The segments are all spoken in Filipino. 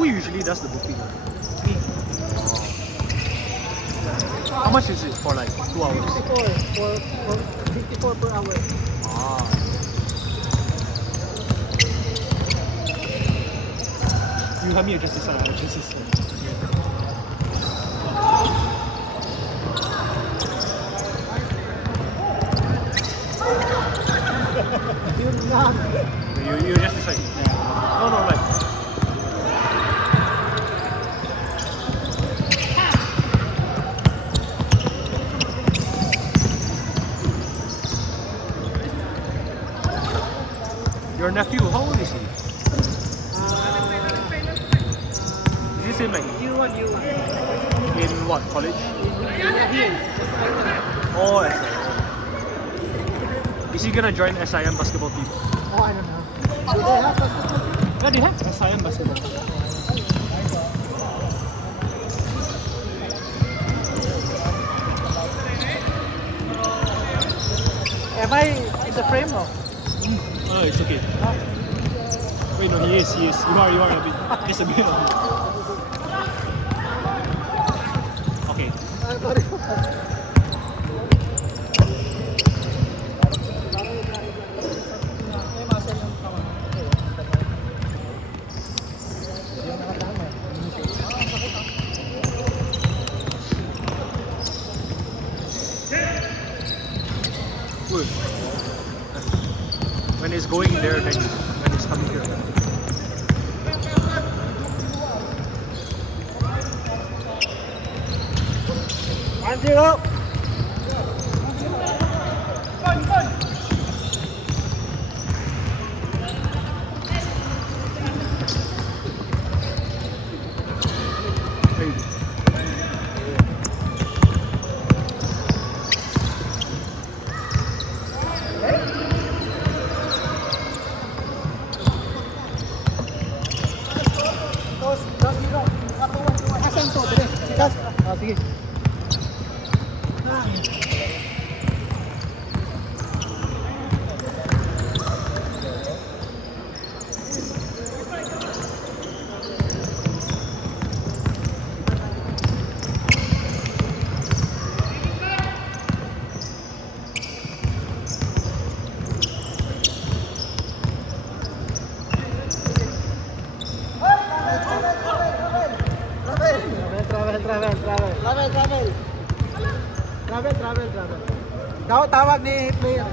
Who usually does the booking? Me. How much is it for like 2 hours? 54 per hour. Ah. You help me adjust this side, I'll adjust this side. Yun lang. You adjust this side. Yeah. No, like. Your nephew, how old is he? Is he same like You want you. in what, college? Here. Oh, SIM. Is he gonna join SIM basketball team? Oh, I don't know. Do they have basketball? Yeah, they have SIM basketball. Am I in the frame now? Oh, it's okay. Wait, no, he is. You are a bit. It's a bit. Okay. Sorry. Good. When it's going there, then when it's coming here. 1-0. Hey. Asan to? Dire. Sikas. Ah, sige. Travel. Daw tawag ni player.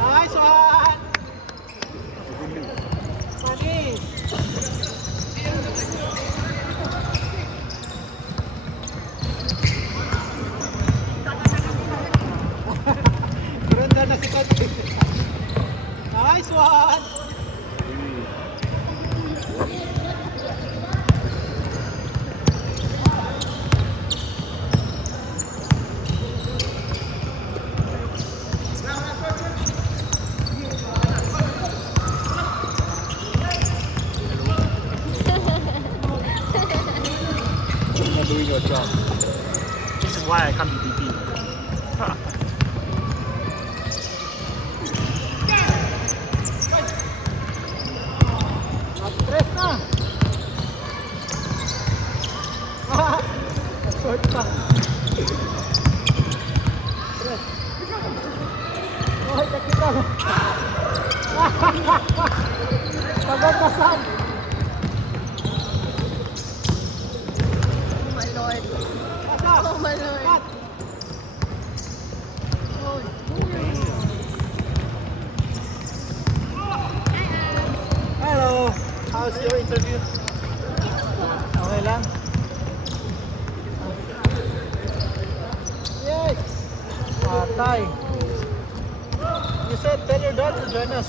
Nice one! Funny! Ganda na si Kati. Nice one! You're not doing your job. This is why I can't be DP. Tres na! Short pa. Tres. Oh, nakita mo. Pagod na saan? My lord. Asa? Oh my lord. Cut. Hello. How's your interview? Okay lang? Yes. Patay. You said tell your dad to join us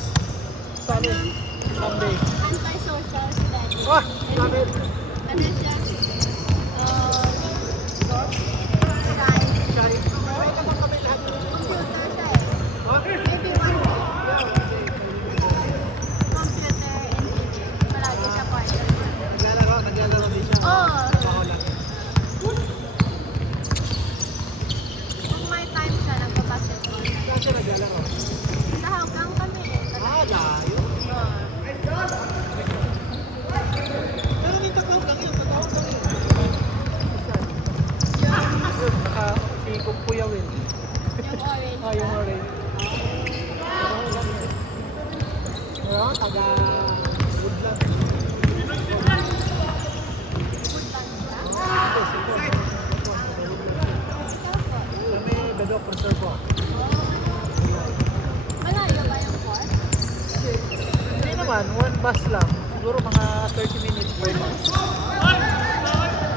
Sunday. Anti-social studies. Ah, bakit? Ano siya? Shy. Ay, naman kami lahat. Computer siya eh. Maybe one day. Computer engineer. Palagi siya partner. Naglalaro din siya. Oo. Ako lang. Kung may time siya, nagpa-basketball. Saan siya naglalaro? Sa Hougang kami eh. Layo. Oo. Pero may tatawag lang yun. Tatawag lang yun. Naka si Kung Kuya Will. Yung orange. Yung orange. Tatawag lang yun. Ano? Taga Woodland. Hindi, si Paul. Kami, Bedok, Conservo. Malayo ba yung court? Hindi naman, one bus lang. Siguro mga 30 minutes per bus.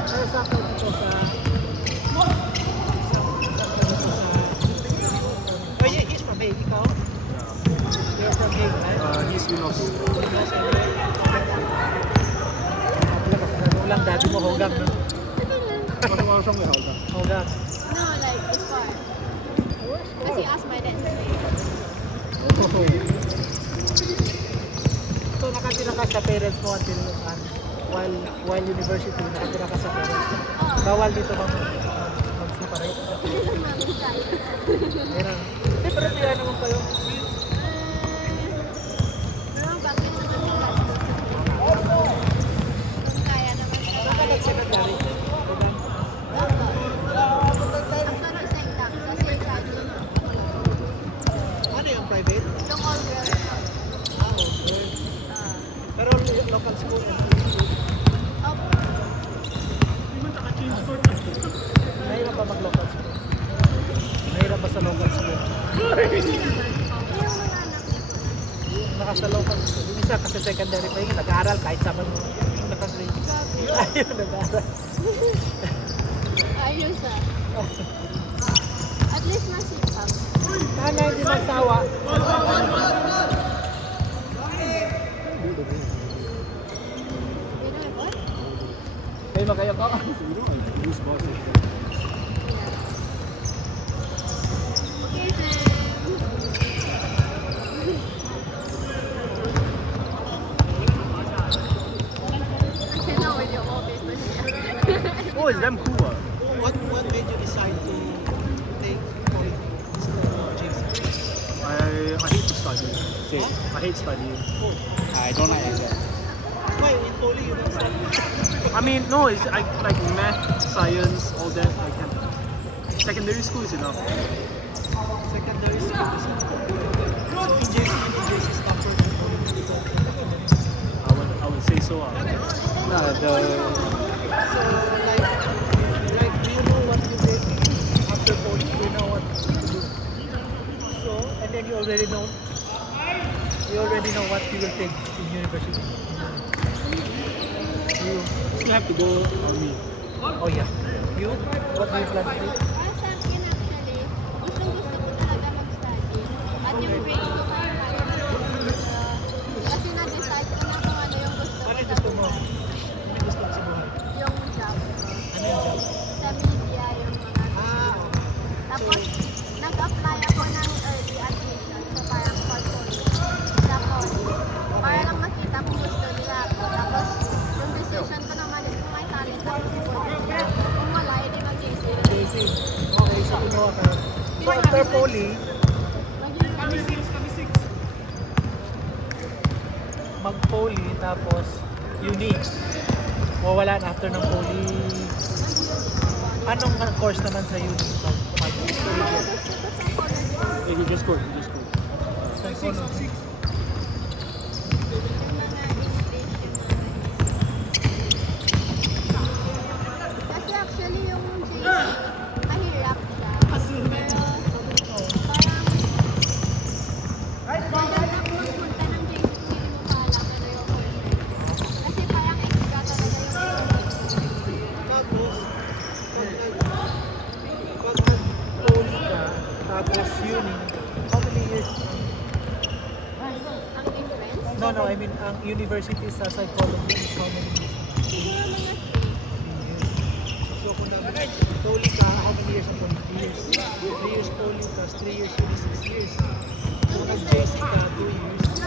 Kaya sakto dito sa... Oh, yeah, he's from Hague, ikaw? You're from Hague, right? He's Winos. Ulang dati mo, Hougang, no? Ano siyang may hawda? Hougang. No, like, it's far. Kasi ask my dad. So, nakatira ka sa parents mo until while university, nakatira ka sa parents mo. Bawal dito mag-separate. Meron. Pero kaya naman kayo. Pero bakit naman yung gastos? Kung kaya naman siya. Saan ka nag-secondary? Actually, sa exam. Kasi exam yun. Ano yung private? Yung all girls. Okay. Pero local school. Opo. Mahirap ba mag-local school? Mahirap ba sa local school? Yung mga anak niya. Naka sa local school. Yung isa kasi secondary pa yun. Nag-aaral kahit sa man yung nakagrade. Ayun, nag-aaral. Ayos ah. At least masipag. Sana hindi magsawa. Pinoy ba? Kayo magkayo ka. Who's boss? Okay, Sam. Kasi na with yung office na siya. Oh, it's them cool. What made you decide to take politics instead of JC? I hate to study. Same. I hate studying. I don't like exam. Why in poly you don't study? I mean, no, it's like math, science, all that. I can. Secondary school is enough. Secondary school is so in JC is tougher than poly. I would say so. No, So like do you know what you did after poly? Do you know what you do? So and then you already know what you will take in university. You Still have to go on me. oh yeah. You what do you plan to do? Para sa akin actually, gusto ko talaga mag-study. At yung grades ko kaya kasi na-decide ko na kung ano yung gusto ko Ano sa gusto mo? buhay. Ano gusto mo sa buhay? Yung job ko. Ano yung job? Sa media, yung mga Okay. tapos, nag-apply ako ng early admission. So, parang portfolio. Sa poly. Para lang makita kung gusto nila ako. Tapos, yung decision ko naman is kung may talent ako siguro. Kung wala, hindi mag-JC. JC. Okay, so kinuha ka. So after poly, mag-poly tapos uni. O wala na after ng poly. Anong course naman sa uni? Yeah, he just scored. He just scored. Psychology. Kasi actually yung JC, mahirap siya. Pero parang maganda po punta ng JC kung hindi mo pa alam ano yung course. Kasi parang extra talaga yung Tapos, pag nag-poly ka, tapos uni, how many years? ang difference. No, I mean, ang university sa psychology is how many years? Siguro mga ako na poly ka, how many years ang poly? 3 years. 3 years poly plus 3 years uni, 6 years. Kung nag-JC ka, 2 years.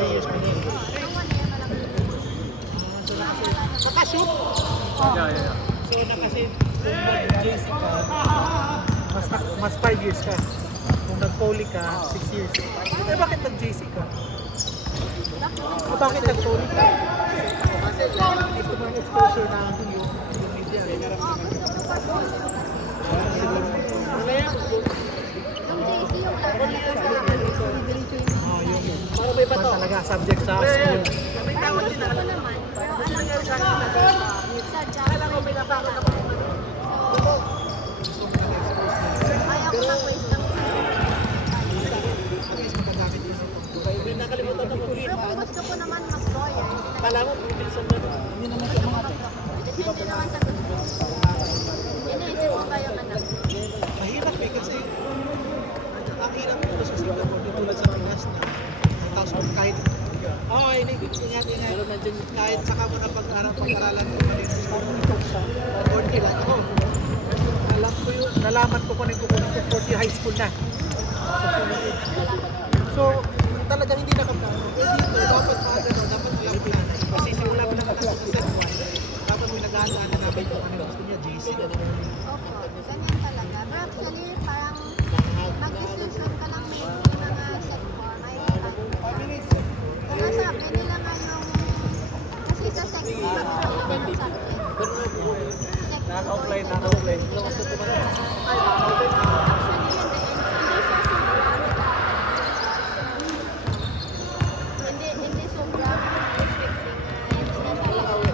3 years pa din. Ang 1 year malaki. So nakashoot? Yeah. So na kasi kung nag-JC ka, mas 5 years ka. Kung nag-poly ka, 6 years. Eh bakit nag-JC ka? Bakit nag-poly ka? Kasi hindi ko man exposure na yung media. Oh, gusto ko portfolio kasi. Wala yan. Yung JC yung talaga sa Para may bato. Talaga subject sa school. Parang gusto ko naman, pero alam ko na sa job ko kailangan. So, ayaw ko mag-waste ng Nakalimutan ako. pero kung gusto ko naman mag-lawyer, Kala mo, pinsan na. Hindi naman siya mga depende naman sa gusto. Iniisip ko kayo anak. mahirap kasi ang hirap dito sa Singapore, di tulad sa Pinas na tapos kahit ingat. Kahit saka mo na pag-aralan ko kanina sa board nila. Ako, alam ko yun, nalaman ko kung kukunin ko 40 high school na. So, talagang hindi nakaplano. Dito, dapat maagano, dapat walang plano. Kasi simula ko naman ako sa set 1, dapat may nag-alaan na nabay ko kanina gusto niya, JC. Opo, ganyan talaga. Pero actually, parang mag-decision ka lang may mga set 4, may kaya sabi nila nga yung kasi sa sec 4 kami ng subject. Sec 2 Naka-offline. Actually, hindi siya hindi sobrang restricting na parang okay.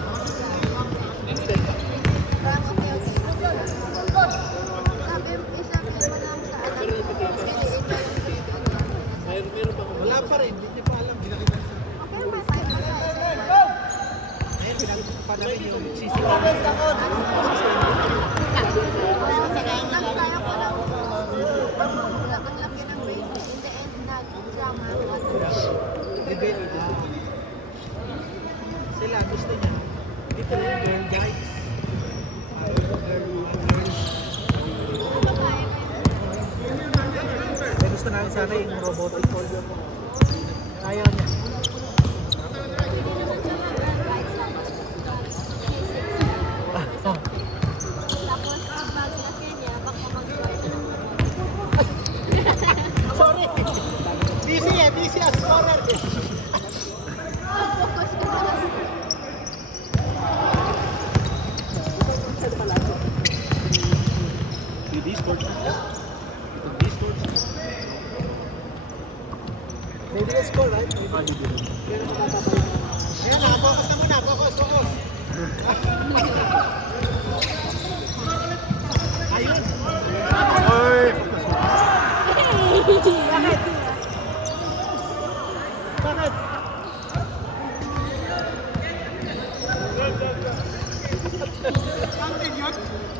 Sabi mo lang sa anak ko, Wala pa rin, hindi pa alam. Pinakita sa okay, may time pa tayo. Ayun, pinakita namin yung CCTV. Nagtayo ko lang. Ang laki ng grade. In the end, nag-drama. Debate. Sila, gusto niya. Dito yung girl guides. May gusto namin sana yung robotic call. Ayaw niya. Tapos, pag laki niya, baka mag-join ng Sorry! Busy as scorer. focus ko na lang. Maybe a score, right? Ayan, nakapokus na muna. Focus. Ayun. Oy! Bakit?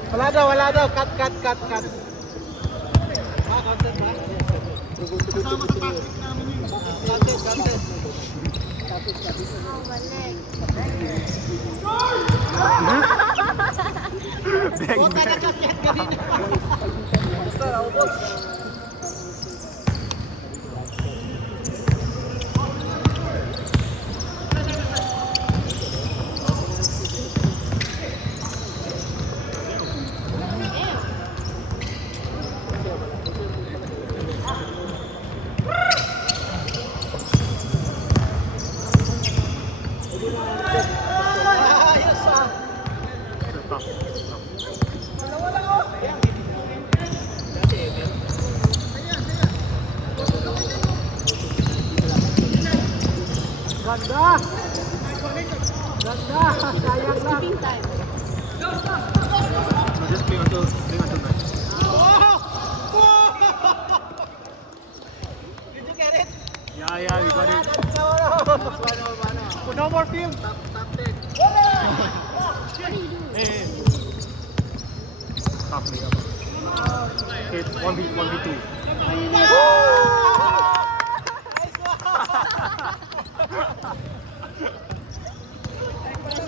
Wala daw. Cut. Content ba? Kasama sa packet namin yun. Content. Oh, balik. O, talagang yan kanina. Basta, ubos. Ayos ah. Ganda! Sayang lang. So just play until 9. Did you get it? Yeah, we got it. No more film. Top 10. Hey. Stop me up. Okay, 1v2.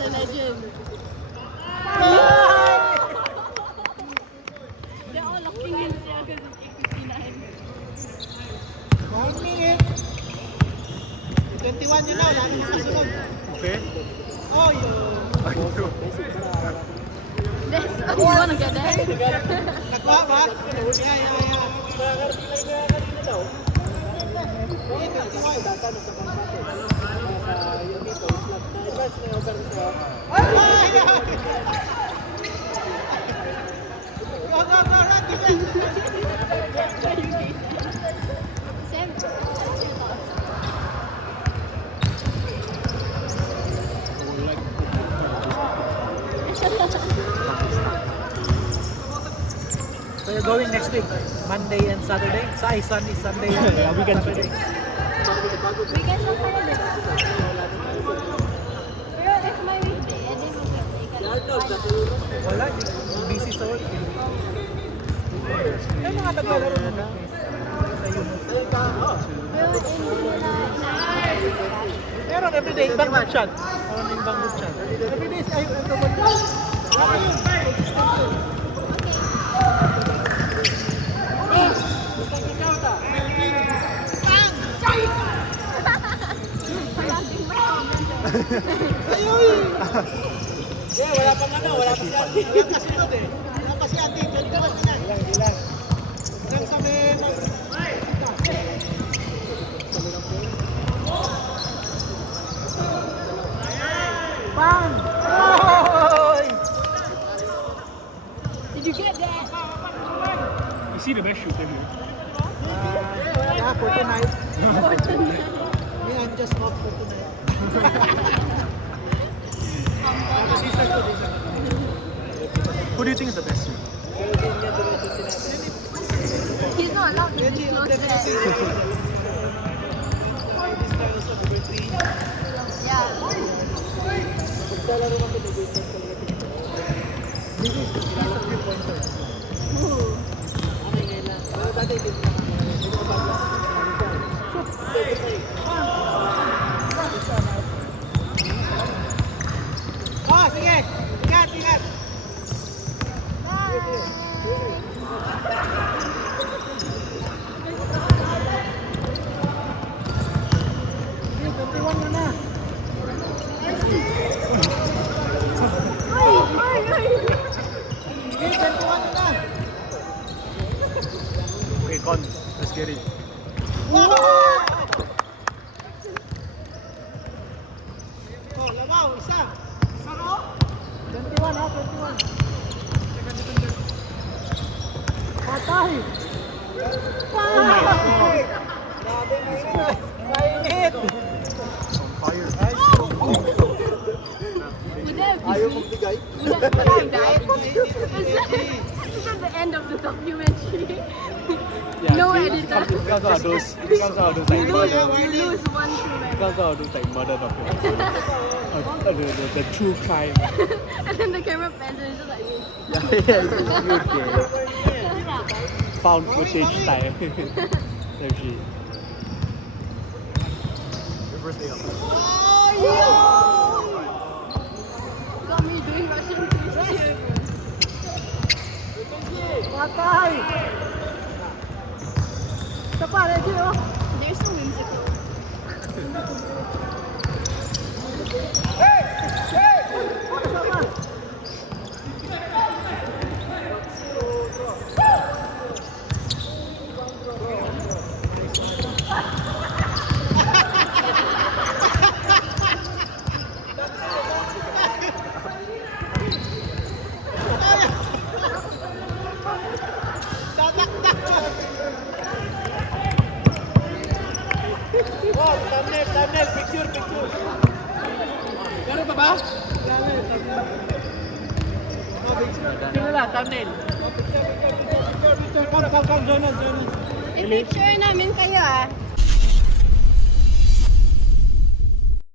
Legend. 21 yun na, wala nang kasunod. Okay. Oh, yun. This, you wanna get there? Nagwa ba? Yeah. Wait, 21. Go, run, defense. Sam, what's your thoughts? So you're going next week, Monday and Saturday? Sunday, Yeah, weekend Saturday. Weekends lang tayo, di ba? Pero if may weekday, edi mag-weekday ka lang. Wala, busy sa work. Yung mga naglalaro mo na sa unit. Pero hindi nila inaayos. Meron everyday, ibang group chat. Meron ibang group chat. Everyday, ayun, ang double chat. Wala yun. Wala pa si Ate. Wala kasunod eh. Wala pa si Ate. Diyan ka lang na. Ilang. Ilang sabi ng... Bang! Oy! Did you get that? You see the best shooter here. Yeah, for tonight. Me, I'm just off for tonight. Who do you think is the best shooter? He's not allowed to disclose that. Yeah. Ooh. Oh, sige! Ingat! Sige, 21 na na. Sige, 21 na na. Okay, Con, let's get it. Wow! Oh, Lamaw, isa. Isa ko? 21 ha, 21. Patay! Patay! Grabe, mainit! Mainit! On fire. Ayaw magbigay. Would that is that the end of the documentary? No editor. It comes out of those like murder. You lose one It crew comes out of those like murder documentaries. The true crime. and then the camera pans and it's just like this. Found footage style. Damn shit. Reverse day up. Got me doing Russian twist. Patay! Isa pa, ready oh! They're so whimsical. Isa pa! Oh, thumbnail, picture. Meron pa ba? Sino lang, thumbnail? Picture. Come, join us. I-picture namin kayo ah.